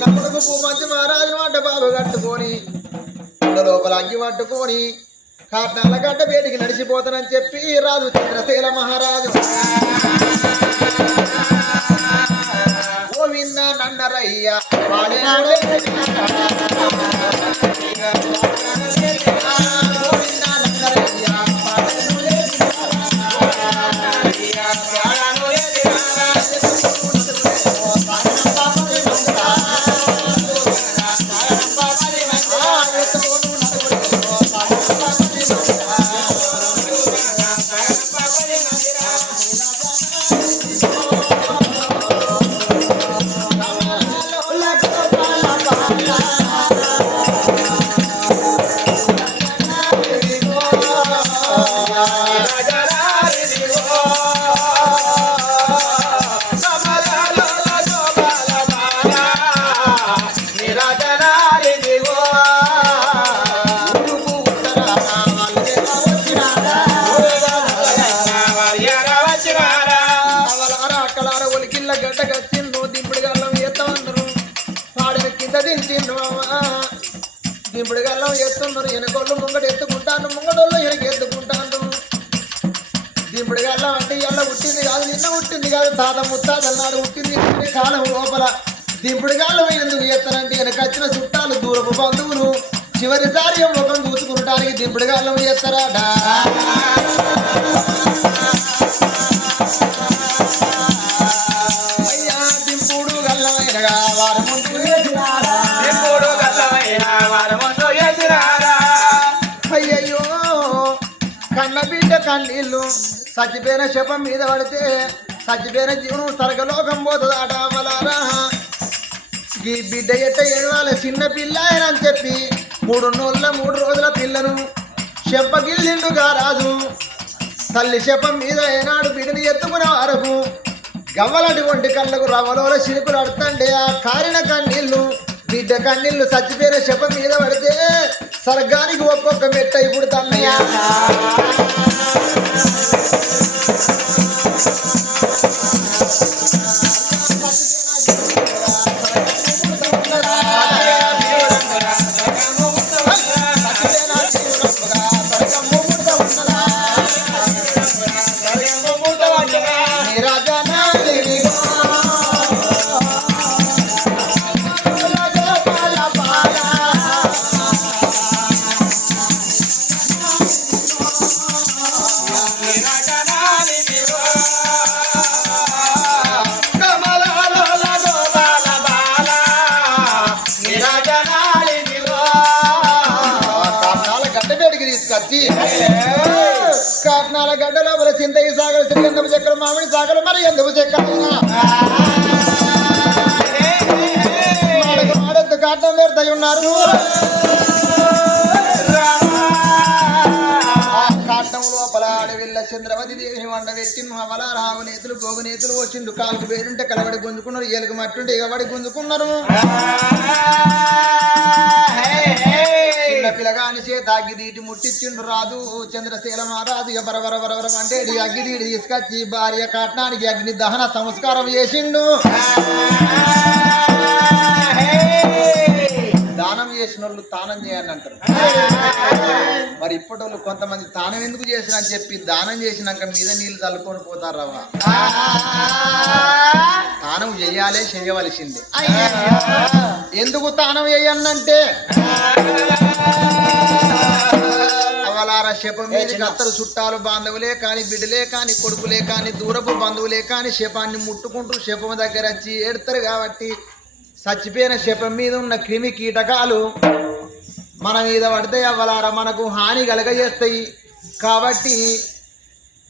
లోపల భూమంతి వంట బాబు కట్టుకొని లోపల అగ్గి పట్టుకొని కాట్నాల గడ్డ వేడికి నడిచిపోతానని చెప్పి రాజు చంద్రశీల మహారాజు. గోవింద నన్నరయ్య ఒలికిళ్ళ గడ్డ దింపుడు గల్లం ఎత్తమన్నారు పాడిన కింద దించిండ్రు దింపుడు గల్లం ఎత్తున్నారు ఎనకొళ్ళు ముంగడు ఎత్తుకుంటాను ముంగడోళ్ళు వెనక ఎత్తుకుంటాను. దింపుడు గల్లం అంటే ఇళ్ళ పుట్టింది కాదు నిన్న పుట్టింది కాదు తాత ముత్తాతల నాడు పుట్టింది కాలం లోపల. దింపుడు గల్లం ఎందుకు ఎత్తనంటే వెనక వచ్చిన చుట్టాలు దూరపు బంధువులు. చివరిసారి ముఖం చూసుకుంటానికి దింపుడు గల్లం చేస్తారాడా కన్నీళ్ళు చచ్చిపోయిన శపం మీద పడితే చచ్చిపోయిన జీవనం సరగలోకం పోతుంది అట ఈ బిడ్డ ఎట్ట ఏడవాలి? చిన్న పిల్ల అని చెప్పి మూడు నోళ్ళ మూడు రోజుల పిల్లను చెప్పగిల్లిండుగా రాజు. తల్లి శపం మీద ఏనాడు బిడ్డని ఎత్తుకునే వరకు గవ్వలటి ఒంటి కళ్ళకు రవలోల చిరుకులు అడుతండే ఆ కారిన కన్నీళ్ళు. బిడ్డ కన్నీళ్ళు చచ్చిపోయిన శపం మీద పడితే సర్గానికి ఒక్కొక్క మెట్ట ఇప్పుడు తన్నయ్యా. గడ్డబేడికి కాకినాడ కాట్నాల గడ్డ లోపల చింతకి సాగలు తిరిగి చెక్కలు మామిడి సాగలు మరి ఎందుకు చెక్కలు? మాడెత్తు కాటం పెడతాయి ఉన్నారు. చంద్రవతి దేవిని వండ పెట్టిన అవల రావు నేతులు గోగు నేతులు వచ్చిండు కాలుకు వేరుంటే కలబడి గుంజుకున్నారు. ఏలుగు మట్టుంటే ఇగబడి గుంజుకున్నారు. అగ్గిదీటి ముట్టించిండు రాదు చంద్రశీల మహారాజు ఇక బరబర అంటే ఈ అగ్గిదీటి తీసుకొచ్చి భార్య కట్నానికి అగ్ని దహన సంస్కారం చేసిండు. దానం చేసిన వాళ్ళు తానం చేయని అంటారు. మరి ఇప్పటి వాళ్ళు కొంతమంది తానం ఎందుకు చేసిన అని చెప్పి దానం చేసినాక మీద నీళ్ళు చల్లుకొని పోతారు రవ్వ. తానం చేయాలే చేయవలసిందే. ఎందుకు తానం చేయనంటే అవలార శపం మీదకి అత్తరు చుట్టాలు బాంధవులే కాని బిడ్డలే కాని కొడుకులే కాని దూరపు బంధువులే కాని శపాన్ని ముట్టుకుంటూ శపం దగ్గర వచ్చి ఏడతారు కాబట్టి చచ్చిపోయిన శపం మీద ఉన్న క్రిమి కీటకాలు మన మీద పడితే అవ్వలార మనకు హాని కలగజేస్తాయి. కాబట్టి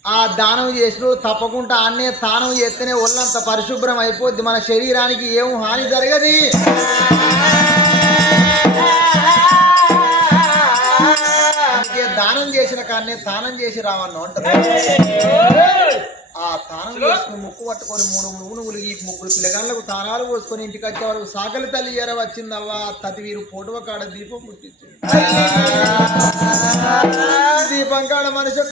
ఆ దానం చేసిన తప్పకుండా అన్నే తానం చేస్తేనే ఒళ్ళంత పరిశుభ్రం అయిపోద్ది. మన శరీరానికి ఏం హాని జరగది. చేసిన కాన్నే తానం చేసి రావన్న అంటారు. ఆ తానం చేసుకుని ముక్కు పట్టుకొని మూడు మూడు ఈ ముగ్గురు పిల్లగాళ్ళకు తానాలు పోసుకొని ఇంటికి వచ్చే వరకు సాకలి తల్లి ఎర వచ్చిందవ్వా? తది వీరు ఫోటో కాడ దీపం ముట్టించింది దీపం కాడ మనిషి